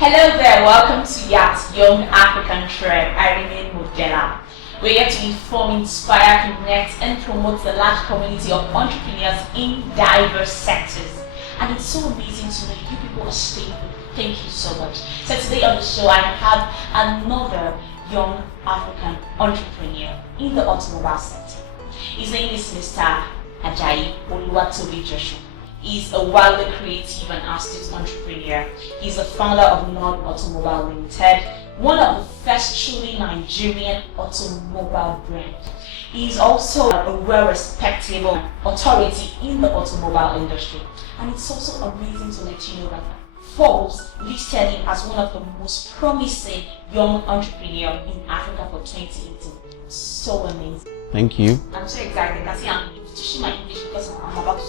Hello there, welcome to YAT Young African Trend. I remain Modela. We're here to inform, inspire, connect, and promote the large community of entrepreneurs in diverse sectors. And it's so amazing to know you people are stable. Thank you so much. So today on the show, I have another young African entrepreneur in the automobile sector. His name is Mr. Ajayi OLUWATOBI Joshua. He's a wildly creative and astute entrepreneur. He's the founder of OLUWATOBI Limited, one of the first truly Nigerian automobile brands. He's also a well-respected authority in the automobile industry. And it's also amazing to let you know that Forbes listed him as one of the most promising young entrepreneurs in Africa for 2018. So amazing. Thank you. I'm so excited. I see I'm teaching my English because I'm about to.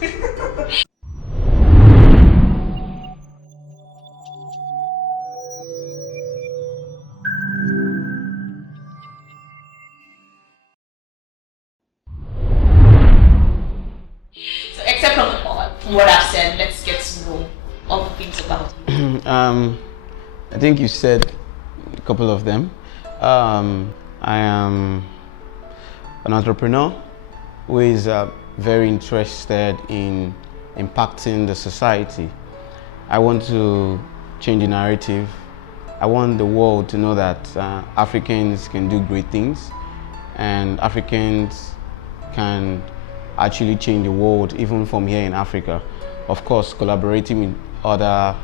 So, except from what I've said, let's get to know all the things about you. I think you said a couple of them. I am an entrepreneur who is very interested in impacting the society. I want to change the narrative. I want the world to know that Africans can do great things, and Africans can actually change the world even from here in Africa. Of course, collaborating with other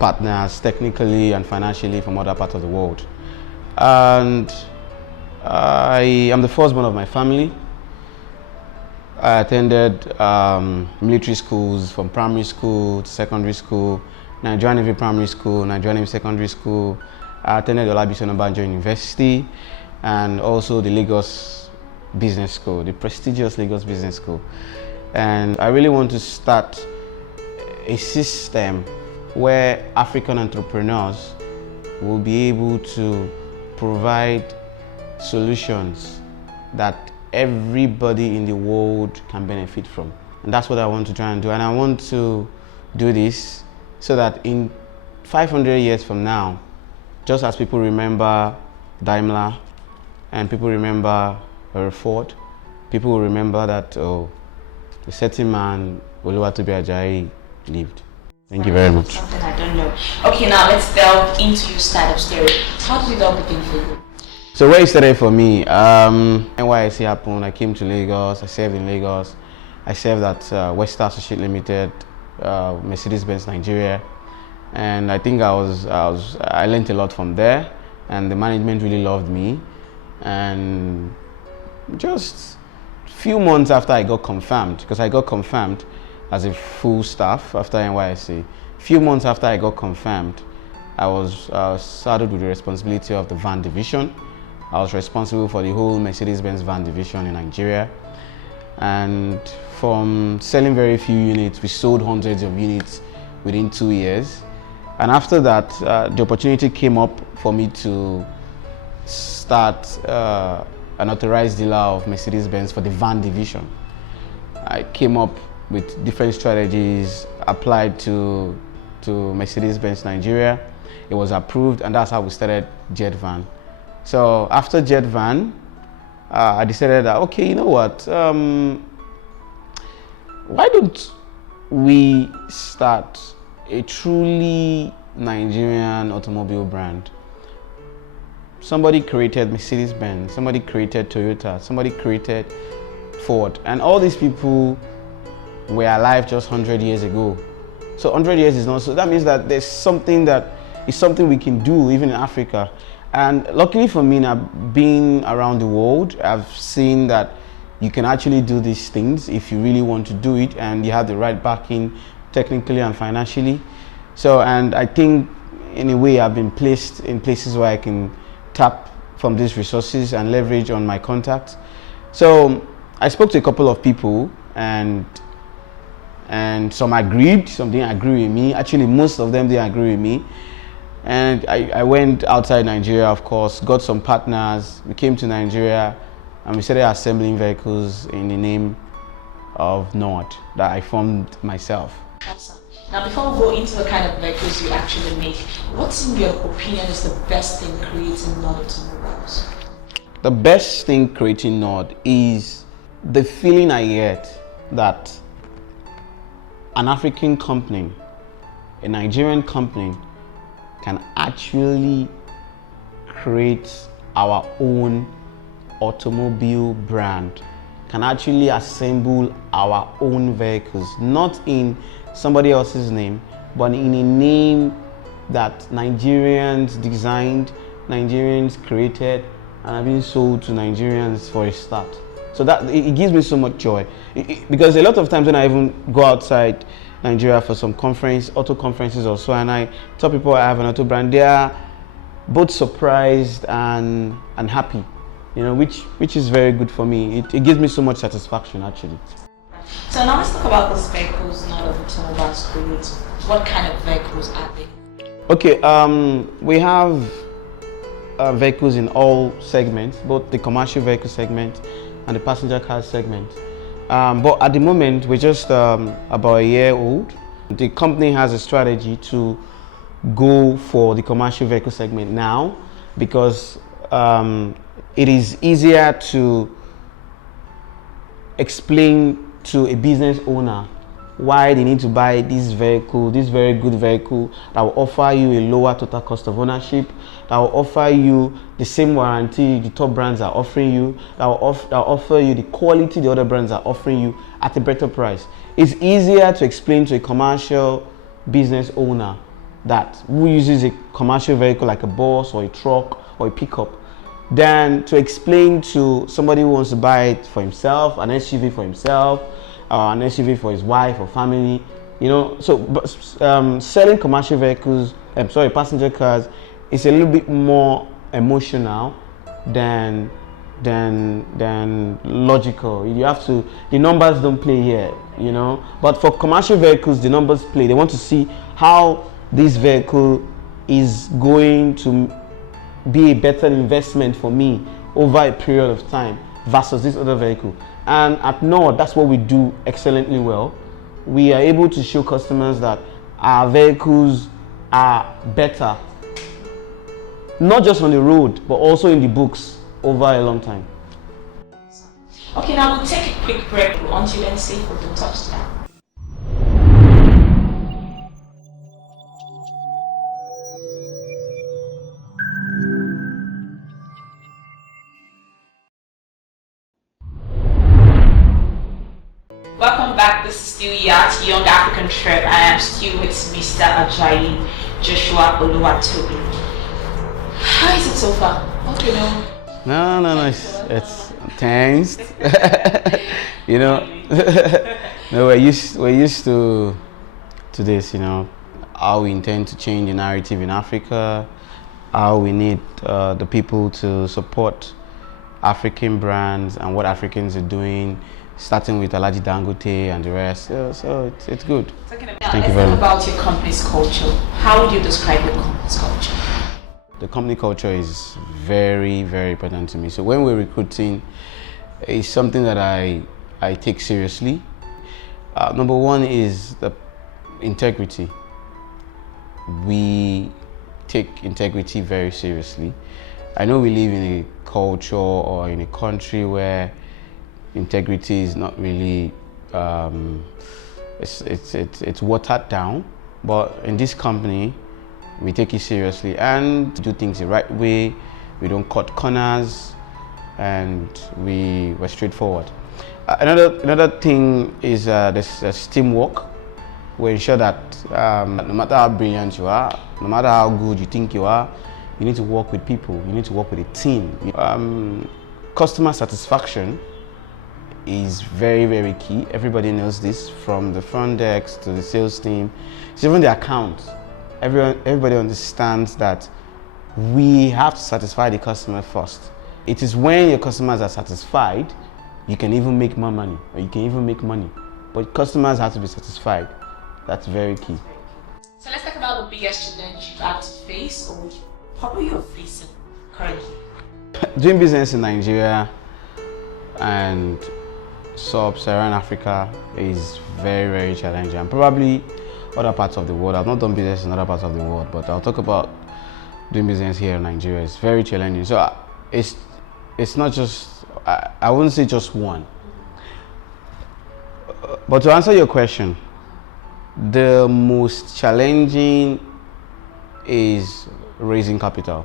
partners technically and financially from other parts of the world. And I am the firstborn of my family. I attended military schools from primary school to secondary school, Nigerian Navy Primary School, Nigerian Navy Secondary School. I attended Olabisi University and also the Lagos Business School, the prestigious Lagos Business School. And I really want to start a system where African entrepreneurs will be able to provide solutions that everybody in the world can benefit from. And that's what I want to try and do. And I want to do this so that in 500 years from now, just as people remember Daimler and people remember Ford, people will remember that, oh, a certain man, OLUWATOBI Ajayi, lived. Thank you very much. Something I don't know. Okay, now let's delve into your startup story. How did it all begin for you? So where it started for me, NYSC happened. I came to Lagos. I served in Lagos. I served at West Associate Limited, Mercedes-Benz Nigeria, and I think I learned a lot from there. And the management really loved me. And just a few months after I got confirmed, because I got confirmed as a full staff after NYSC. A few months after I got confirmed, I was saddled with the responsibility of the van division. I was responsible for the whole Mercedes-Benz van division in Nigeria. And from selling very few units, we sold hundreds of units within 2 years. And after that, the opportunity came up for me to start an authorized dealer of Mercedes-Benz for the van division. I came up with different strategies, applied to Mercedes-Benz Nigeria. It was approved, and that's how we started Jet Van. So after Jet Van, I decided that, okay, you know what, why don't we start a truly Nigerian automobile brand? Somebody created Mercedes-Benz, somebody created Toyota, somebody created Ford, and all these people were alive just 100 years ago. So 100 years is not, so that means that there's something that is something we can do even in Africa. And luckily for me, now being around the world, I've seen that you can actually do these things if you really want to do it and you have the right backing technically and financially. So, and I think in a way I've been placed in places where I can tap from these resources and leverage on my contacts. So I spoke to a couple of people, and some agreed, some didn't agree with me. Actually, most of them didn't agree with me. And I went outside Nigeria, of course, got some partners. We came to Nigeria and we started assembling vehicles in the name of Nord that I formed myself. Awesome. Now, before we go into the kind of vehicles you actually make, what's in your opinion is the best thing creating non-automobiles? The best thing creating Nord is the feeling I get that an African company, a Nigerian company, can actually create our own automobile brand, can actually assemble our own vehicles, not in somebody else's name, but in a name that Nigerians designed, Nigerians created, and have been sold to Nigerians for a start. So that it gives me so much joy, because a lot of times when I even go outside Nigeria for some conference, auto conferences or so, and I tell people I have an auto brand, they are both surprised and happy, you know, which is very good for me. It gives me so much satisfaction actually. So now let's talk about those vehicles non-automobiles create. What kind of vehicles are they? Okay, we have vehicles in all segments, both the commercial vehicle segment and the passenger car segment. But at the moment, we're just about a year old. The company has a strategy to go for the commercial vehicle segment now, because it is easier to explain to a business owner why they need to buy this vehicle, this very good vehicle that will offer you a lower total cost of ownership, that will offer you the same warranty the top brands are offering you, that will offer you the quality the other brands are offering you at a better price. It's easier to explain to a commercial business owner that who uses a commercial vehicle like a bus or a truck or a pickup than to explain to somebody who wants to buy it for himself, an SUV for himself, an SUV for his wife or family, you know. So selling commercial vehicles, passenger cars, is a little bit more emotional than logical. You have to, the numbers don't play here, you know. But for commercial vehicles, the numbers play. They want to see how this vehicle is going to be a better investment for me over a period of time versus this other vehicle. And at Nord, that's what we do excellently well. We are able to show customers that our vehicles are better, not just on the road, but also in the books over a long time. Okay, now we'll take a quick break until then see if we can touch that. Welcome back. This is still at Young African Trip. I am still with Mr. Ajayi, Joshua Oluwatobi. How is it so far? Hope you know. No, it's tense. You know, no, we're used to this. You know, how we intend to change the narrative in Africa, how we need the people to support African brands and what Africans are doing, starting with Alhaji Dangote and the rest. So it's good. Thank you very much. About your company's culture. How would you describe your company's culture? The company culture is very, very important to me. So when we're recruiting, it's something that I take seriously. Number one is the integrity. We take integrity very seriously. I know we live in a culture or in a country where integrity is not really, it's watered down, but in this company, we take it seriously and do things the right way. We don't cut corners, and we're straightforward. Another thing is this teamwork. We ensure that no matter how brilliant you are, no matter how good you think you are, you need to work with people. You need to work with a team. Customer satisfaction is very, very key. Everybody knows this, from the front desk to the sales team, it's even the accounts. Everybody understands that we have to satisfy the customer first. It is when your customers are satisfied, you can even make more money, or you can even make money. But customers have to be satisfied. That's very key. So let's talk about the biggest challenge you've had to face, or probably you're facing currently. Doing business in Nigeria and sub-Saharan Africa is very, very challenging. And probably other parts of the world. I've not done business in other parts of the world, but I'll talk about doing business here in Nigeria. It's very challenging. So it's not just, I wouldn't say just one. But to answer your question, the most challenging is raising capital.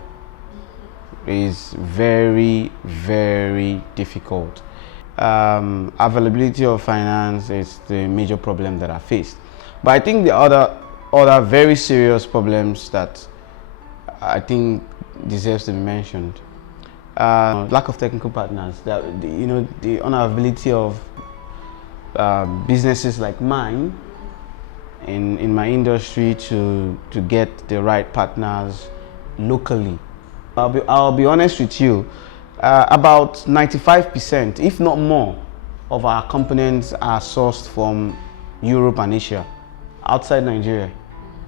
It's very, very difficult. Availability of finance is the major problem that I faced. But I think the other very serious problems that I think deserves to be mentioned. Lack of technical partners. The unavailability of businesses like mine in my industry to get the right partners locally. I'll be honest with you. About 95%, if not more, of our components are sourced from Europe and Asia, outside Nigeria.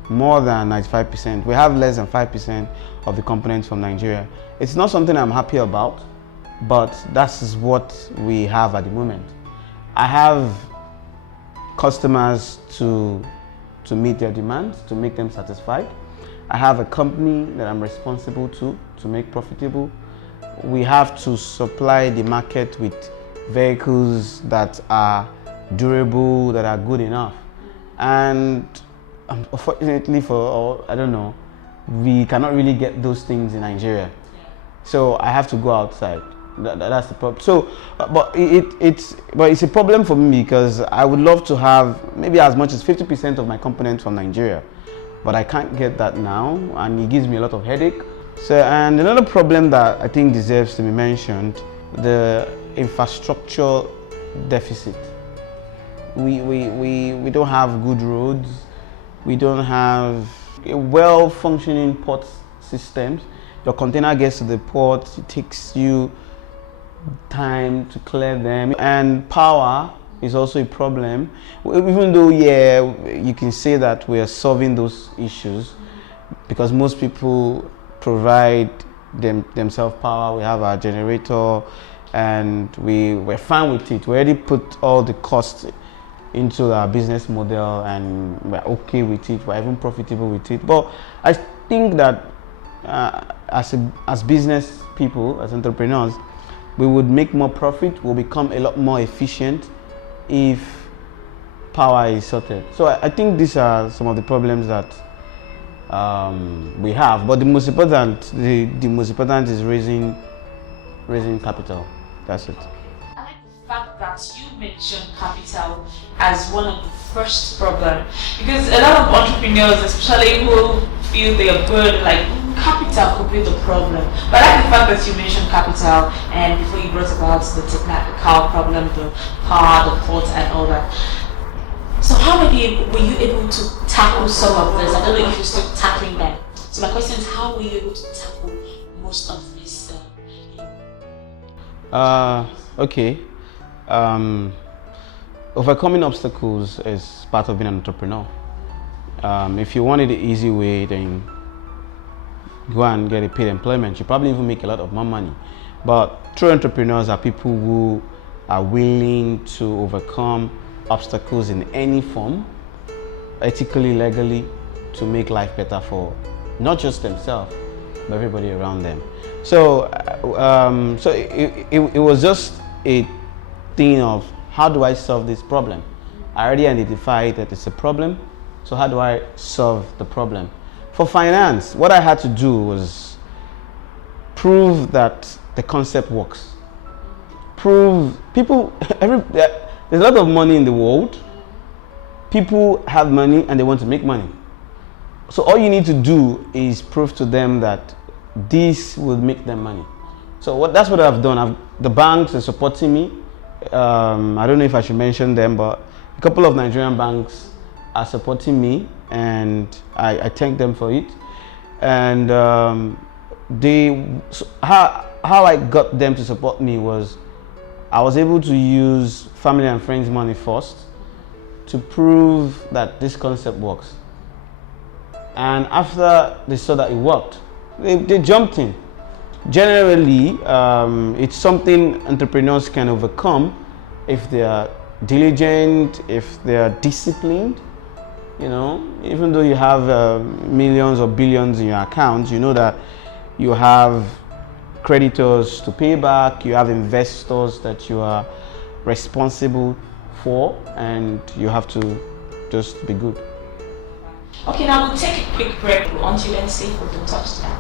More than 95%. We have less than 5% of the components from Nigeria. It's not something I'm happy about, but that's what we have at the moment. I have customers to meet their demands, to make them satisfied. I have a company that I'm responsible to make profitable. We have to supply the market with vehicles that are durable, that are good enough. And unfortunately we cannot really get those things in Nigeria. So I have to go outside. That's the problem. So, but it's a problem for me because I would love to have maybe as much as 50% of my components from Nigeria, but I can't get that now, and it gives me a lot of headache. So, and another problem that I think deserves to be mentioned, the infrastructure deficit. We don't have good roads. We don't have a well-functioning port systems. Your container gets to the port, it takes you time to clear them, and power is also a problem. Even though, you can say that we are solving those issues because most people provide themselves power. We have our generator, and we're fine with it. We already put all the costs into our business model, and we're okay with it. We're even profitable with it. But I think that as business people, as entrepreneurs, we would make more profit. We'll become a lot more efficient if power is sorted. So I think these are some of the problems that we have. But the most important is raising capital. That's it. I like the fact that you mentioned capital as one of the first problems, because a lot of entrepreneurs, especially who feel they are good, like capital could be the problem. But I like the fact that you mentioned capital, and before you brought about the technical problem, the power, the port, and all that. So how were you able to tackle some of this? I don't know if you're still tackling that. So my question is, how were you able to tackle most of this? Okay. Overcoming obstacles is part of being an entrepreneur. If you wanted the easy way, then go and get a paid employment. You probably even make a lot of more money. But true entrepreneurs are people who are willing to overcome obstacles in any form, ethically, legally, to make life better for not just themselves, but everybody around them. So, it was just a thing of, how do I solve this problem? I already identified that it's a problem, so how do I solve the problem? For finance, what I had to do was prove that the concept works. There's a lot of money in the world. People have money and they want to make money. So all you need to do is prove to them that this will make them money. So that's what I've done. The banks are supporting me. I don't know if I should mention them, but a couple of Nigerian banks are supporting me, and I thank them for it. And how I got them to support me was, I was able to use family and friends' money first to prove that this concept works. And after they saw that it worked, they jumped in. Generally, it's something entrepreneurs can overcome if they are diligent, if they are disciplined, You know, even though you have millions or billions in your account, you know that you have creditors to pay back, you have investors that you are responsible for, and you have to just be good. Okay, now we'll take a quick break until then say for the touchdown.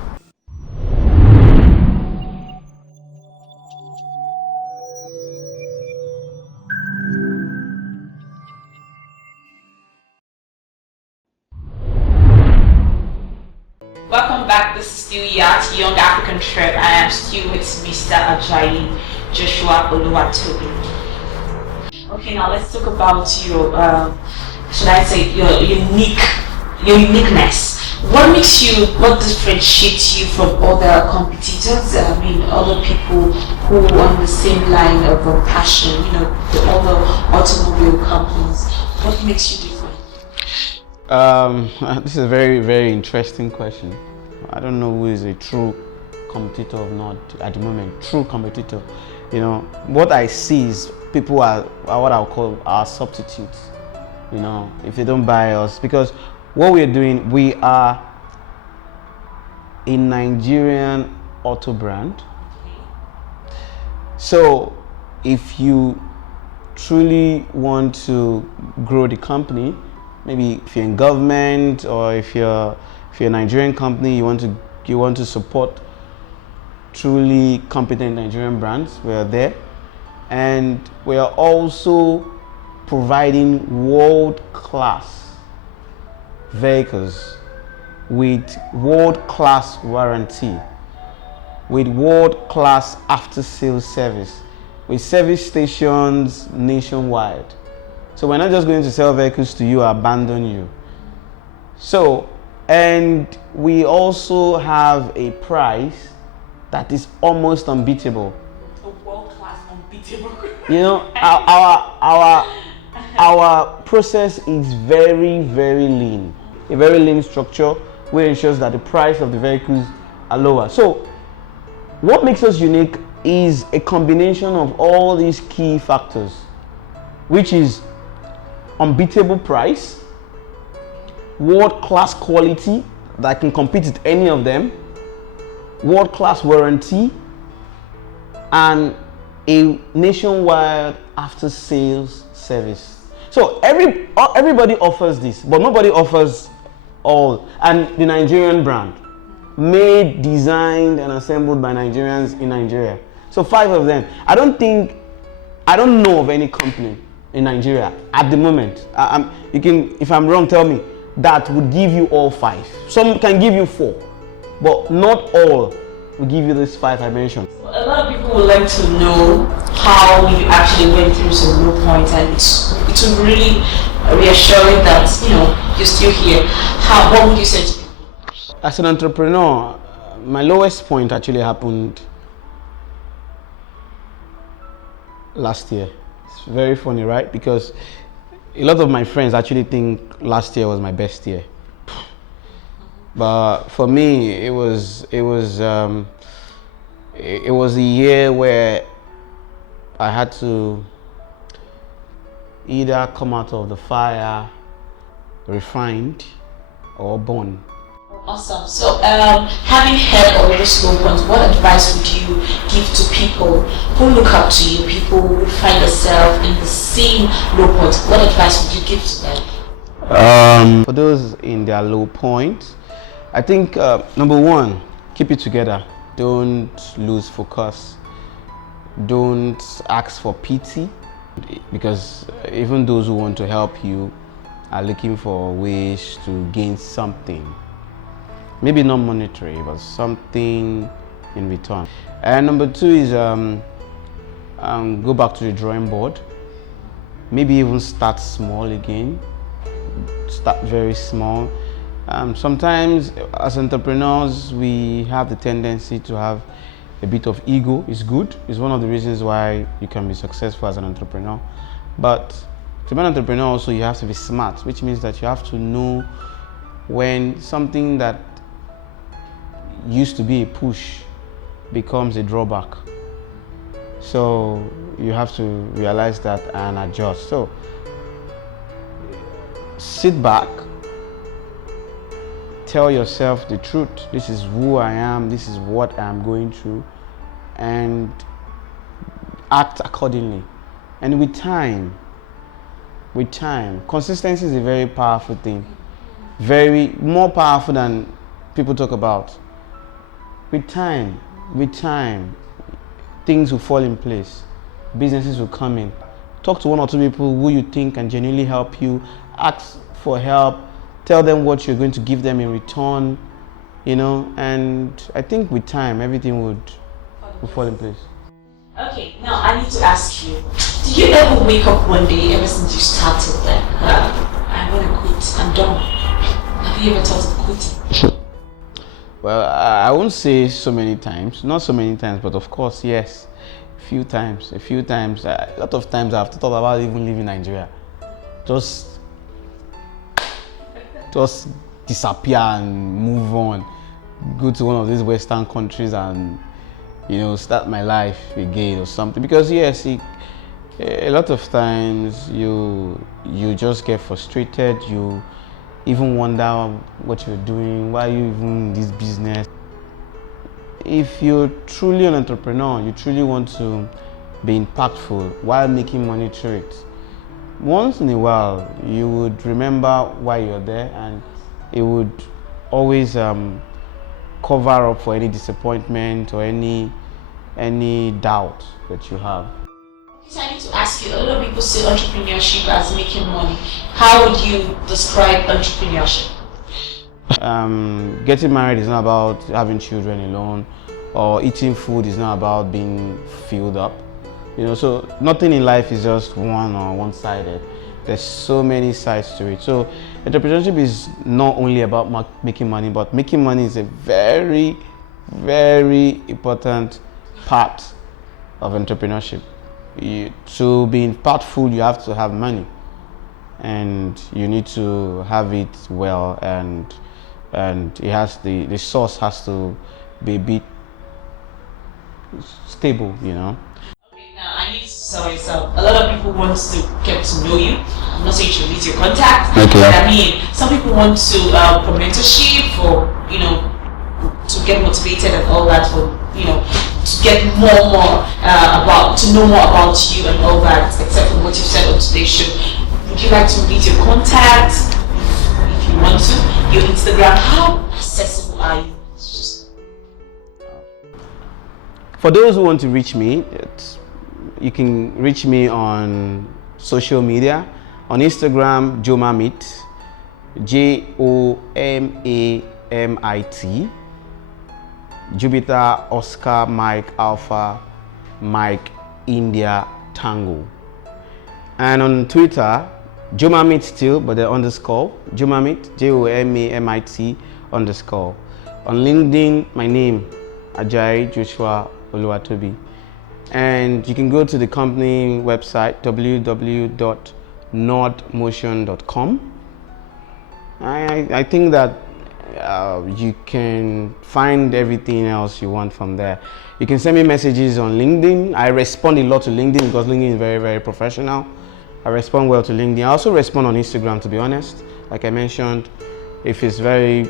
Welcome back. This is still Yacht Young African Trip. I am still with Mr. Ajayi, Joshua OLUWATOBI. Okay, now let's talk about your, should I say, your uniqueness. What differentiates you from other competitors? I mean, other people who are on the same line of passion, you know, the other automobile companies. What makes you different? This is a very, very interesting question. I don't know who is a true competitor or not at the moment. True competitor. You know, what I see is people are what I'll call our substitutes. You know, if they don't buy us, because what we're doing, we are a Nigerian auto brand. So if you truly want to grow the company, maybe if you're in government or if you're a Nigerian company, you want to support truly competent Nigerian brands, we are there. And we are also providing world-class vehicles with world-class warranty, with world-class after-sales service, with service stations nationwide. So we're not just going to sell vehicles to you or abandon you. So, and we also have a price that is almost unbeatable. A world-class unbeatable. You know, our process is very, very lean. A very lean structure which ensures that the price of the vehicles are lower. So, what makes us unique is a combination of all these key factors, which is unbeatable price, world-class quality that can compete with any of them, world-class warranty, and a nationwide after-sales service. So everybody offers this, but nobody offers all. And the Nigerian brand, made, designed, and assembled by Nigerians in Nigeria. So 5 of them. I don't know of any company in Nigeria at the moment. You can, if I'm wrong, tell me, that would give you all 5. Some can give you 4, but not all will give you these 5 I mentioned. A lot of people would like to know how you actually went through some low points, and it's really reassuring that, you know, you're still here. What would you say to people? As an entrepreneur, my lowest point actually happened last year. It's very funny, right? Because a lot of my friends actually think last year was my best year, but for me, it was a year where I had to either come out of the fire refined or born. Awesome. So, having heard all those low points, what advice would you give to people who look up to you, people who find themselves in the same low points? What advice would you give to them? For those in their low point, I think number 1, keep it together. Don't lose focus. Don't ask for pity, because even those who want to help you are looking for ways to gain something. Maybe not monetary, but something in return. And number 2 is go back to the drawing board. Maybe even start small again. Start very small. Sometimes as entrepreneurs, we have the tendency to have a bit of ego. It's good. It's one of the reasons why you can be successful as an entrepreneur. But to be an entrepreneur also, you have to be smart, which means that you have to know when something that used to be a push becomes a drawback. So you have to realize that and adjust. So sit back, tell yourself the truth. This is who I am, this is what I'm going through, and act accordingly. And with time, consistency is a very powerful thing, very more powerful than people talk about. With time, things will fall in place, businesses will come in. Talk to one or two people who you think can genuinely help you, ask for help, tell them what you're going to give them in return, you know, and I think with time everything would fall in place. Okay, now I need to ask you, did you ever wake up one day ever since you started that I want to quit, I'm done? Have you ever thought of quitting? Well, I won't say so many times, not so many times, but of course, yes, a few times, a lot of times I've thought about even leaving Nigeria. Just disappear and move on, go to one of these Western countries and, you know, start my life again or something. Because yes, a lot of times you just get frustrated, you even wonder what you're doing, why are you even in this business. If you're truly an entrepreneur, you truly want to be impactful while making money through it, once in a while you would remember why you're there, and it would always cover up for any disappointment or any doubt that you have. So I need to ask you, a lot of people see entrepreneurship as making money. How would you describe entrepreneurship? Getting married is not about having children alone, or eating food is not about being filled up. You know, so nothing in life is just one-sided. There's so many sides to it. So entrepreneurship is not only about making money, but making money is a very, very important part of entrepreneurship. To be impactful, you have to have money, and you need to have it well, and it has the source has to be a bit stable, you know. Okay, now I need to sell yourself. A lot of people want to get to know you. I'm not saying you should release your contact. Okay. But I mean, some people want to for mentorship, for, you know, to get motivated and all that, for, you know, to get to know more about you and all that, except for what you said on today's show. Would you like to read your contacts? If you want to, your Instagram, how accessible are you? For those who want to reach me, you can reach me on social media. On Instagram, Jomamit, JOMAMIT, Jupiter Oscar Mike Alpha Mike India Tango. And on Twitter, Jomamit still, but the underscore, Jomamit, JOMAMIT underscore. On LinkedIn, my name, Ajayi Joshua OLUWATOBI. And you can go to the company website, www.nordmotion.com. I think that you can find everything else you want from there. You can send me messages on LinkedIn. I respond a lot to LinkedIn because LinkedIn is very, very professional. I respond well to LinkedIn. I also respond on Instagram, to be honest. Like I mentioned, if it's very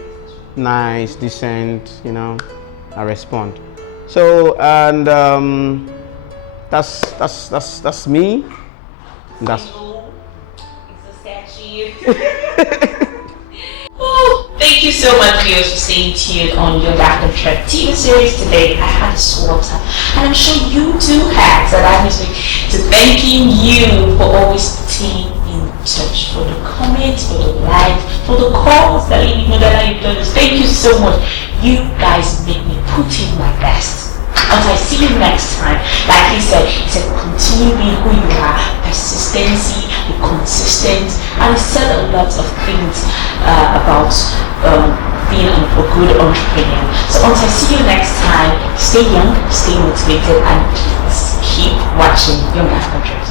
nice, decent, you know, I respond. So, and that's me. That's Thank you so much, viewers, for staying tuned on your African Trip TV series today. I had a slaughter, and I'm sure you too have. So that means to thanking you for always staying in touch, for the comments, for the likes, for the calls that you've done. Thank you so much. You guys make me put in my best. Until I see you next time, like he said continue being who you are, persistency, be consistent, and he said a lot of things about being a good entrepreneur. So until I see you next time, stay young, stay motivated, and keep watching Young African Trip.